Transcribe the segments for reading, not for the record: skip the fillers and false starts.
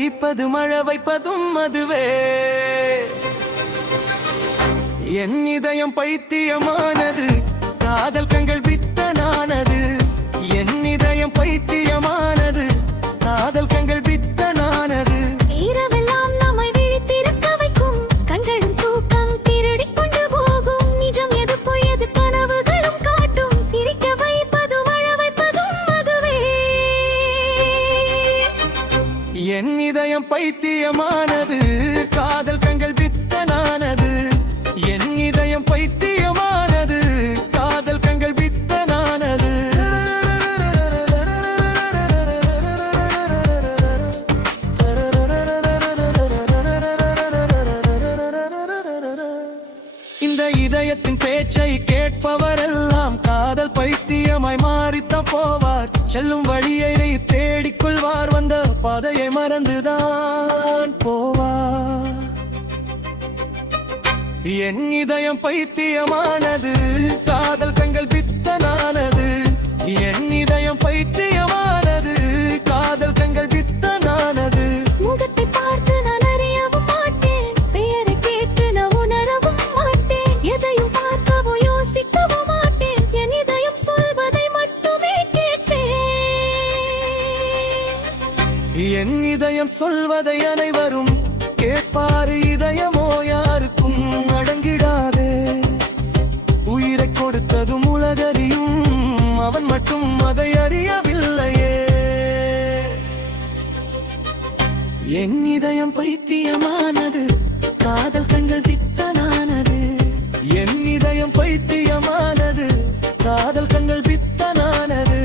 வைப்பது மழை வைப்பதும் அதுவே. என் இதயம் பைத்தியமானது, காதல் கண்கள் பித்தனானது. என் இதயம் பைத்தியமானது, காதல் கண்கள் பித்தனானது. இரவெல்லாம் நம்மை விழித்திருக்க வைக்கும் கண்களின் தூக்கம் திருடிக் கொண்டு போகும். நிஜம் எது பொய் எது கனவுகளும் காட்டும். சிரிக்க வைப்பது அழ வைப்பதும் அதுவே. என் இதயம் பைத்தியமானது, காதல் கண்கள் பித்தனானது. என் இதயம் பைத்தியமானது, காதல் கண்கள் பித்தனானது. இந்த இதயத்தின் பேச்சை கேட்பவரெல்லாம் காதல் பைத்தியமாய் மாறித்தான் போவார். செல்லும் வழியை தேடிக்கொள்வார், வந்த பாதையை மறந்துதான் போவார். என் இதயம் பைத்தியமானது, காதல் கண்கள் பித்தனானது. என் இதயம் பைத்தியமானது, காதல் கண்கள் பித்தனானது. முகத்தை பார்த்து நான் அறியவும் மாட்டேன், பெயரை கேட்டு நான் உணரவும் மாட்டேன். எதையும் பார்க்கவோ யோசிக்கவும் மாட்டேன், என் இதயம் சொல்வதை மட்டுமே கேட்பேன். என் இதயம் சொல்வதை அனைவரும் கேட்பாரு, இதயமோ யாருக்கும் அடங்கிடாதே. உயிரை கொடுத்ததும் உலகறியும், அவன் மட்டும் அதை அறியவில்லையே. என் இதயம் பைத்தியமானது, காதல் கண்கள் பித்தனானது. என் இதயம் பைத்தியமானது, காதல் கண்கள் பித்தனானது.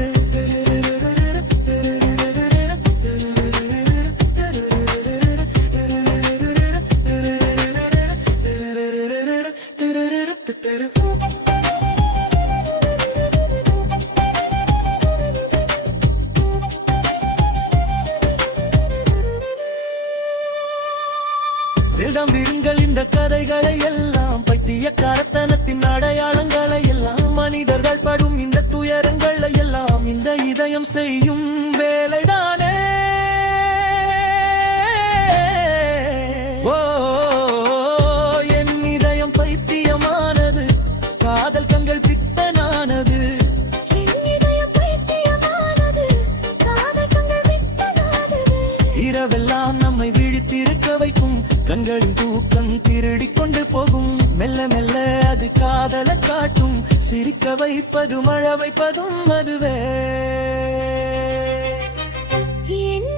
விருங்கள் இந்த கதைகளை எல்லாம், பைத்திய காரத்தனத்தின் அடையாளங்களை எல்லாம், மனிதர்கள் படும் இந்த துயரங்களை எல்லாம் இந்த இதயம் செய்யும் வேலைதானே. ஓ, என் இதயம் பைத்தியமானது, காதல் கண்கள் பித்தனானது. என் இதயம் பைத்தியமானது, காதல் கண்கள் பித்தனானது. இரவெல்லாம் நம்மை விழித்திருக்க வைக்கும் கண்களின் தூக்கம் திருடிக் கொண்டு போகும். மெல்ல மெல்ல அது காதலை காட்டும். சிரிக்க வைப்பதும் அழ வைப்பதும் அதுவே. என்